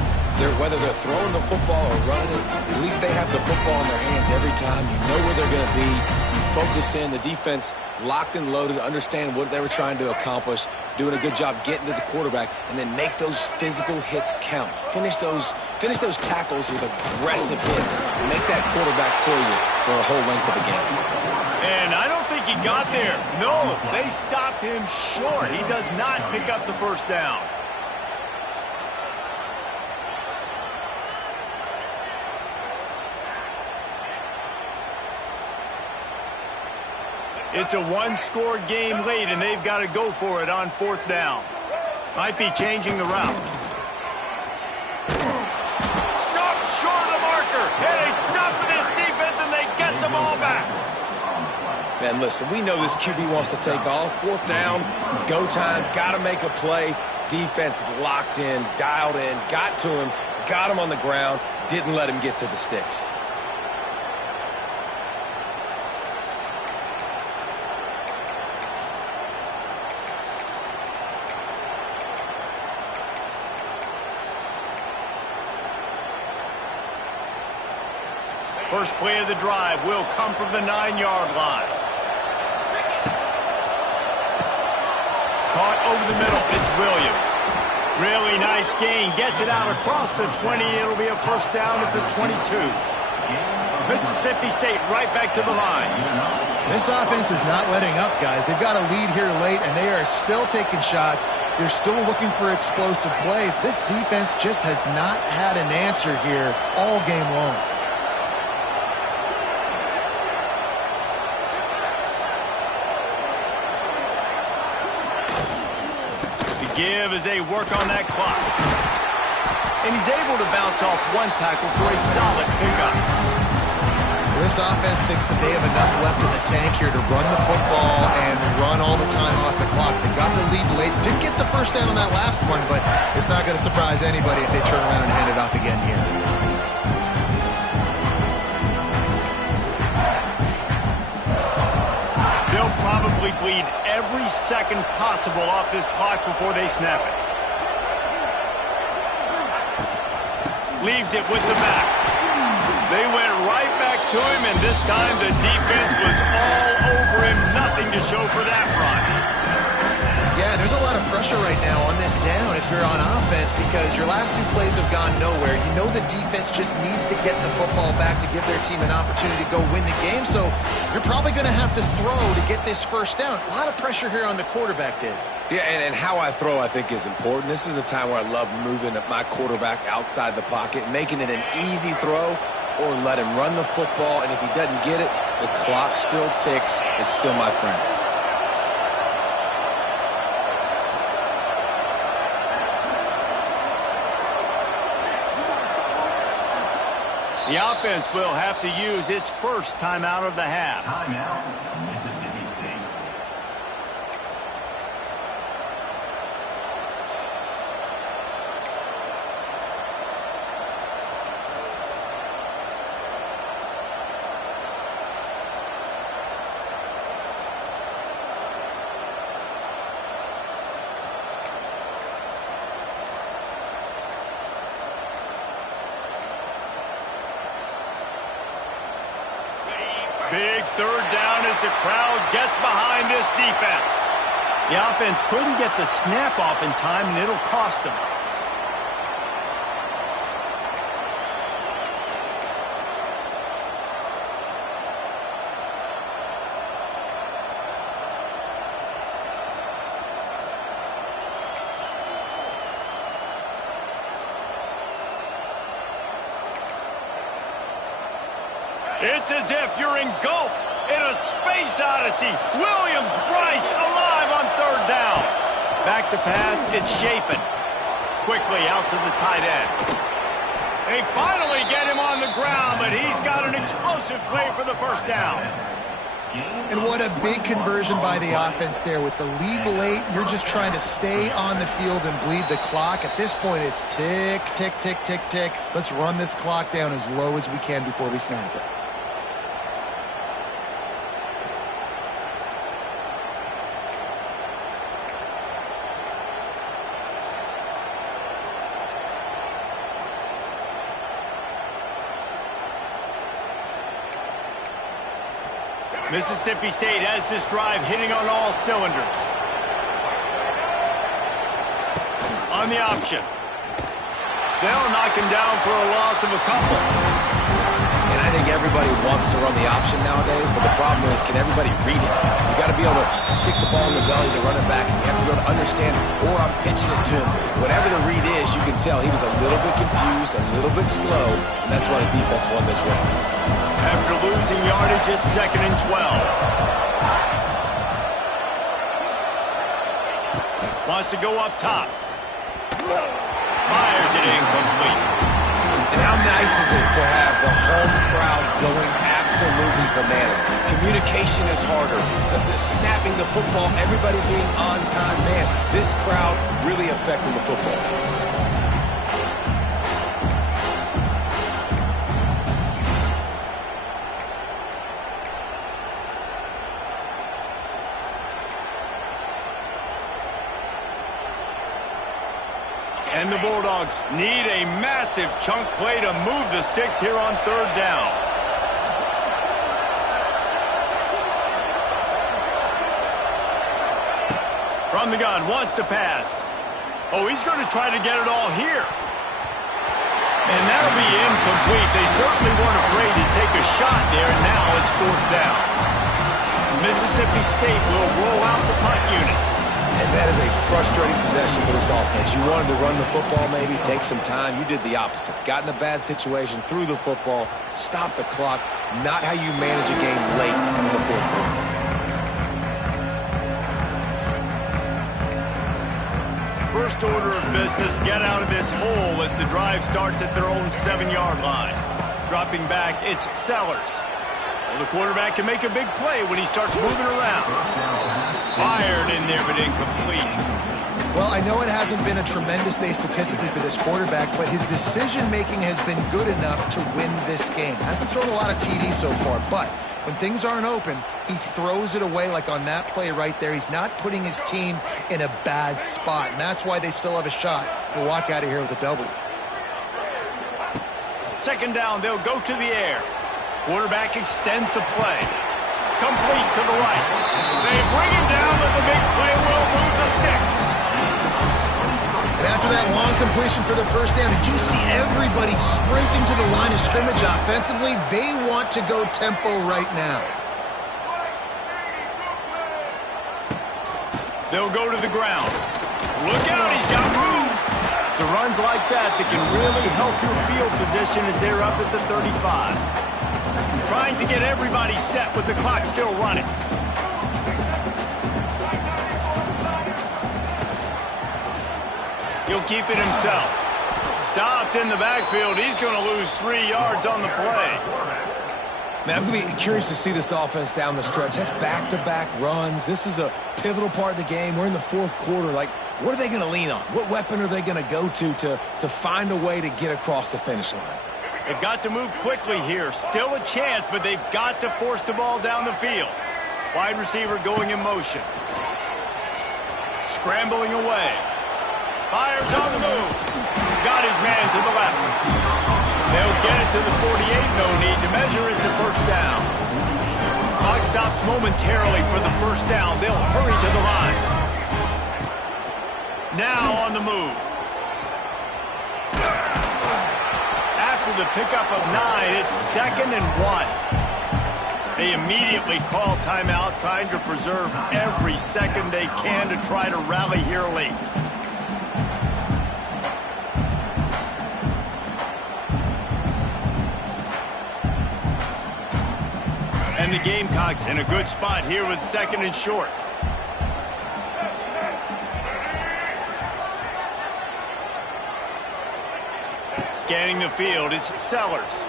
whether they're throwing the football or running it, at least they have the football in their hands every time. You know where they're going to be. You focus in, the defense locked and loaded, understand what they were trying to accomplish, doing a good job getting to the quarterback, and then make those physical hits count. Finish those tackles with aggressive hits. Make that quarterback for you for a whole length of the game. And I don't think he got there. No, they stopped him short. He does not pick up the first down. It's a one-score game late, and they've got to go for it on fourth down. Might be changing the route. Stop short of the marker. And they stop for this defense, and they get the ball back. Man, listen, we know this QB wants to take off. Fourth down, go time, got to make a play. Defense locked in, dialed in, got to him, got him on the ground, didn't let him get to the sticks. First play of the drive will come from the 9-yard line. Caught over the middle. It's Williams. Really nice gain. Gets it out across the 20. It'll be a first down at the 22. Mississippi State right back to the line. This offense is not letting up, guys. They've got a lead here late, and they are still taking shots. They're still looking for explosive plays. This defense just has not had an answer here all game long. Give as they work on that clock. And he's able to bounce off one tackle for a solid pickup. This offense thinks that they have enough left in the tank here to run the football and run all the time off the clock. They got the lead late. Didn't get the first down on that last one, but it's not going to surprise anybody if they turn around and hand it off again here. They'll probably bleed every second possible off this clock before they snap it. Leaves it with the back. They went right back to him, and this time the defense was all over him. Nothing to show for that run. Yeah, there's a lot of pressure right now on this down if you're on offense because your last two plays have gone nowhere. You know the defense just needs to get the football back to give their team an opportunity to go win the game, so you're probably going to have to throw to get this first down. A lot of pressure here on the quarterback, Dave. Yeah, and how I throw, I think, is important. This is a time where I love moving my quarterback outside the pocket, making it an easy throw, or let him run the football, and if he doesn't get it, the clock still ticks. It's still my friend. The offense will have to use its first timeout of the half. Timeout, Mississippi State. Big third down as the crowd gets behind this defense. The offense couldn't get the snap off in time, and it'll cost them. It's as if you're engulfed in a space odyssey. Williams, Bryce, alive on third down. Back to pass, it's Shapen. Quickly out to the tight end. They finally get him on the ground, but he's got an explosive play for the first down. And what a big conversion by the offense there. With the lead late, you're just trying to stay on the field and bleed the clock. At this point, it's tick, tick, tick, tick, tick. Let's run this clock down as low as we can before we snap it. Mississippi State has this drive hitting on all cylinders. On the option. They'll knock him down for a loss of a couple. And I think everybody wants to run the option nowadays, but the problem is, can everybody read it? You got to be able to stick the ball in the belly to run it back, and you have to be able to understand, or I'm pitching it to him. Whatever the read is, you can tell he was a little bit confused, a little bit slow, and that's why the defense won this one. After losing yardage, it's 2nd and 12. Wants to go up top. Fires it incomplete. And how nice is it to have the home crowd going absolutely bananas? Communication is harder. The snapping the football, everybody being on time. Man, this crowd really affecting the football. And the Bulldogs need a massive chunk play to move the sticks here on 3rd down. From the gun, wants to pass. Oh, he's going to try to get it all here. And that'll be incomplete. They certainly weren't afraid to take a shot there, and now it's 4th down. Mississippi State will roll out the punt unit. And that is a frustrating possession for this offense. You wanted to run the football, maybe take some time. You did the opposite. Got in a bad situation, threw the football, stopped the clock. Not how you manage a game late in the 4th quarter. First order of business, get out of this hole as the drive starts at their own 7-yard line. Dropping back, it's Sellers. Well, the quarterback can make a big play when he starts moving around. Fired in there, but incomplete. Well, I know it hasn't been a tremendous day statistically for this quarterback, but his decision-making has been good enough to win this game. Hasn't thrown a lot of TDs so far, but when things aren't open, he throws it away like on that play right there. He's not putting his team in a bad spot, and that's why they still have a shot to walk out of here with a W. 2nd down, they'll go to the air. Quarterback extends the play. Complete to the right. They bring him down, but the big play will move the sticks. And after that long completion for the 1st down, did you see everybody sprinting to the line of scrimmage offensively? They want to go tempo right now. They'll go to the ground. Look out, he's got room. It's runs like that that can really help your field position as they're up at the 35. Trying to get everybody set with the clock still running. He'll keep it himself. Stopped in the backfield. He's going to lose 3 yards on the play. Man, I'm going to be curious to see this offense down the stretch. That's back-to-back runs. This is a pivotal part of the game. We're in the 4th quarter. Like, what are they going to lean on? What weapon are they going to go to find a way to get across the finish line? They've got to move quickly here. Still a chance, but they've got to force the ball down the field. Wide receiver going in motion. Scrambling away. Fires on the move. Got his man to the left. They'll get it to the 48. No need to measure it to 1st down. Clock stops momentarily for the 1st down. They'll hurry to the line. Now on the move. After the pickup of 9, it's 2nd and 1. They immediately call timeout, trying to preserve every second they can to try to rally here late. And the Gamecocks in a good spot here with 2nd and short. Scanning the field, it's Sellers.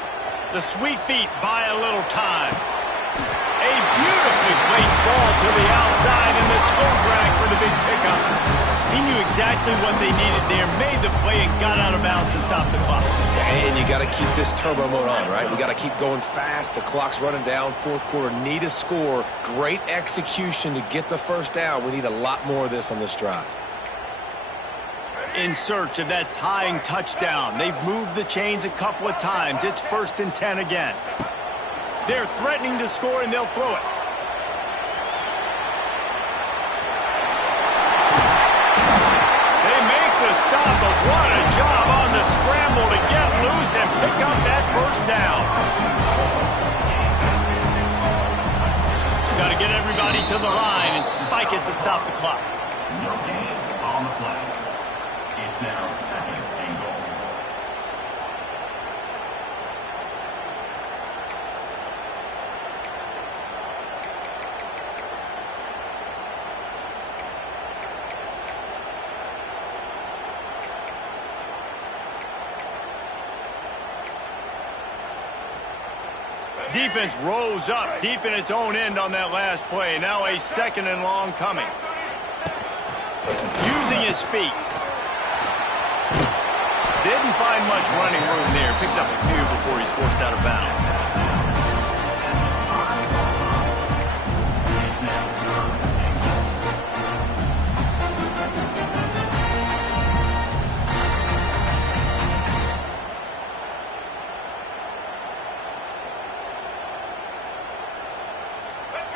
The sweet feet buy a little time. A beautifully placed ball to the outside and the toe drag for the big pickup. He knew exactly what they needed there, made the play, and got out of bounds to stop the clock. And you got to keep this turbo mode on, right? We got to keep going fast. The clock's running down. 4th quarter, need a score. Great execution to get the 1st down. We need a lot more of this on this drive. In search of that tying touchdown. They've moved the chains a couple of times. It's 1st and 10 again. They're threatening to score, and they'll throw it. to the line and spike it to stop the clock. No gain on the play. It's now second and goal. Defense rose up deep in its own end on that last play. Now a second and long coming. Using his feet. Didn't find much running room there. Picks up a few before he's forced out of bounds.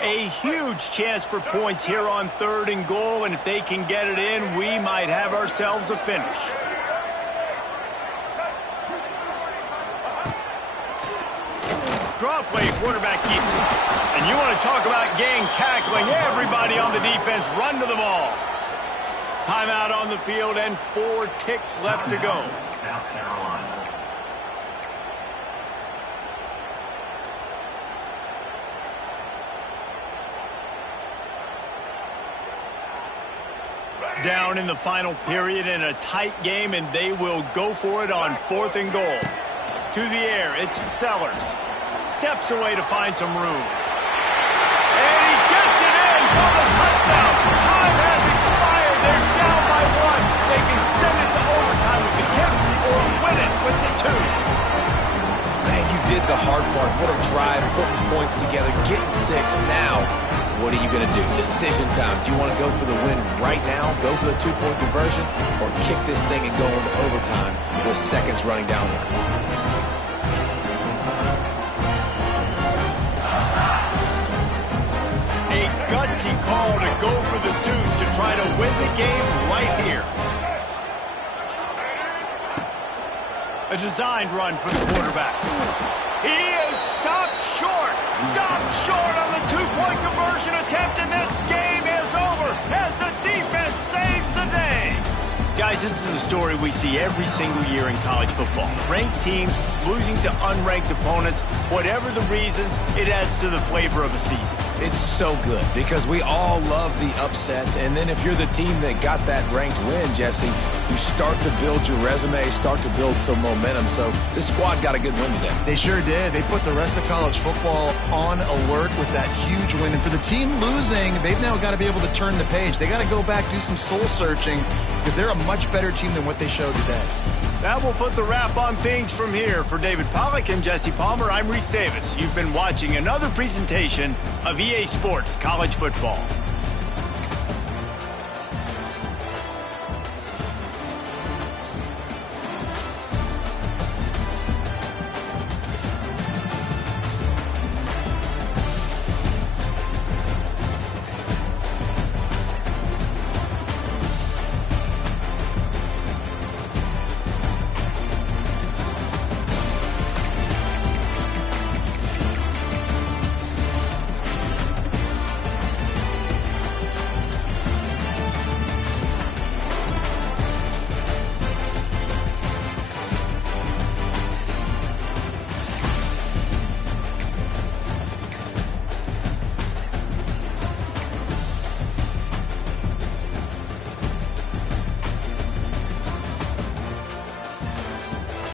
A huge chance for points here on 3rd and goal, and if they can get it in, we might have ourselves a finish. Draw play, quarterback keeps it. And you want to talk about gang tackling. Everybody on the defense run to the ball. Timeout on the field and 4 ticks left to go. South Carolina. Down in the final period in a tight game, and they will go for it on 4th and goal. To the air, it's Sellers. Steps away to find some room. And he gets it in for the touchdown. Time has expired. They're down by 1. They can send it to overtime with the kick or win it with the 2. Man, you did the hard part. What a drive, putting points together, getting 6 now. What are you going to do? Decision time. Do you want to go for the win right now, go for the 2-point conversion, or kick this thing and go into overtime with seconds running down the clock? A gutsy call to go for the deuce to try to win the game right here. A designed run for the quarterback. He is stopped short. Stopped short on the 2-point conversion attempt, and this game is over as the defense saves the day. Guys, this is a story we see every single year in college football. Ranked teams losing to unranked opponents. Whatever the reasons, it adds to the flavor of a season. It's so good because we all love the upsets, and then if you're the team that got that ranked win, Jesse, you start to build your resume, start to build some momentum. So this squad got a good win today. They sure did. They put the rest of college football on alert with that huge win. And for the team losing, they've now got to be able to turn the page. They got to go back, do some soul searching, because they're a much better team than what they showed today. That will put the wrap on things from here. For David Pollack and Jesse Palmer, I'm Reese Davis. You've been watching another presentation of EA Sports College Football.